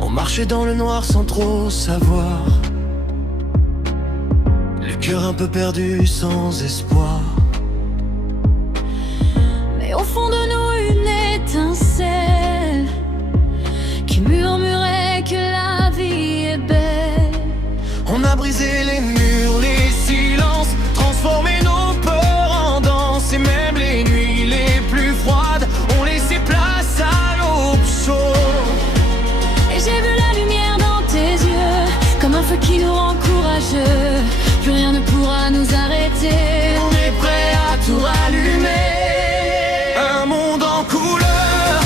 On marchait dans le noir sans trop savoir, le cœur un peu perdu, sans espoir. Mais au fond de nous une étincelle qui murmurait que la vie est belle. On a brisé les murs, les silences, transformé nos peurs en danse. Et même les nuits les plus froides ont laissé place à l'aube chaude. Et j'ai vu la lumière dans tes yeux, comme un feu qui nous rend courageux. Plus rien ne pourra nous arrêter. On est prêt à tout rallumer. Un monde en couleur,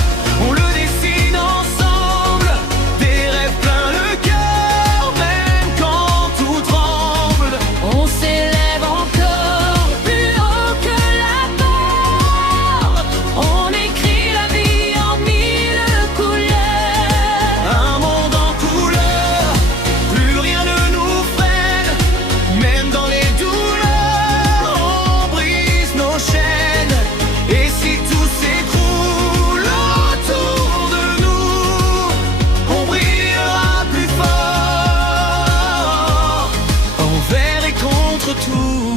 on le dessine ensemble. Des rêves plein le cœur, même quand tout tremble. On s'élève encore plus haut que la peur. On écrit la vie en mille couleurs. Un monde en couleur, plus rien ne nous freine. Même dans les douleurs, on brise nos chaînes. Et si tout s'écroule autour de nous, on brillera plus fort, envers et contre tout.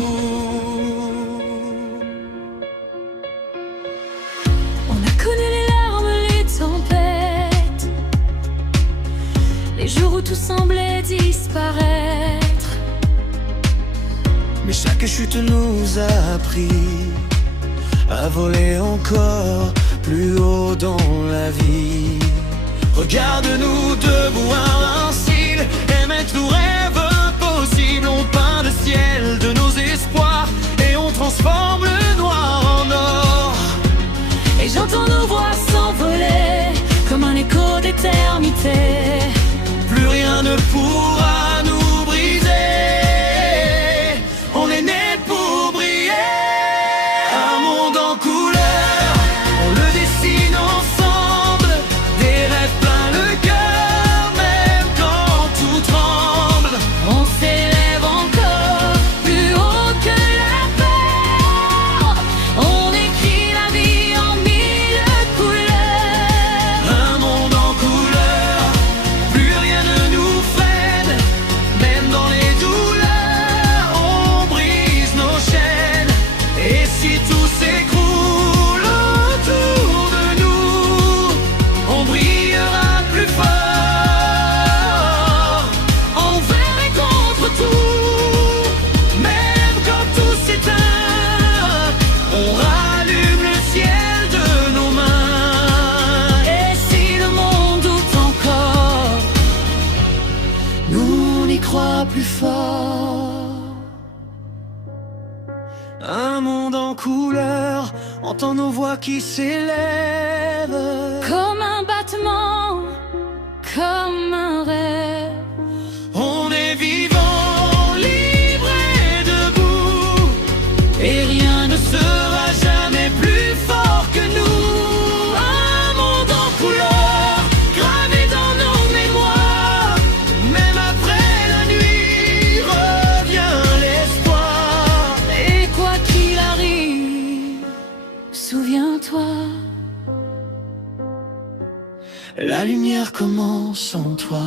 On a connu les larmes, les tempêtes, les jours où tout semblait disparaître. Mais chaque chute nous a appris à voler encore plus haut dans la vie. Regarde-nous debout invincibles, et mettre nos rêves impossibles. On peint le ciel de nos espoirs et on transforme le noir en or. Et j'entends nos voix s'envoler comme un écho d'éternité. Plus rien ne pourra nous briser. On est nés pour briller. Un monde en couleur, on le dessine ensemble. Des rêves plein le cœur, même quand tout tremble. On s'élève encore plus haut que la peur. On écrit la vie en mille couleurs. Un monde en couleur, plus rien ne nous freine. Même dans les douleurs, on brise nos chaînes. Et si tout s'écroule autour de nous, on brillera plus fort, envers et contre tout. Même quand tout s'éteint, on rallume le ciel de nos mains. Et si le monde doute encore, Nous on y croit plus fort. Un monde en couleur, entend nos voix qui s'élèvent. comme un battement, comme un rêve. On est vivant, libre et debout, et rien ne sera jamais plus fort que nous. Un monde en couleur, gravé dans nos mémoires. Même après la nuit, revient l'espoir. Et quoi qu'il arrive, souviens-toi, La lumière commence en toi.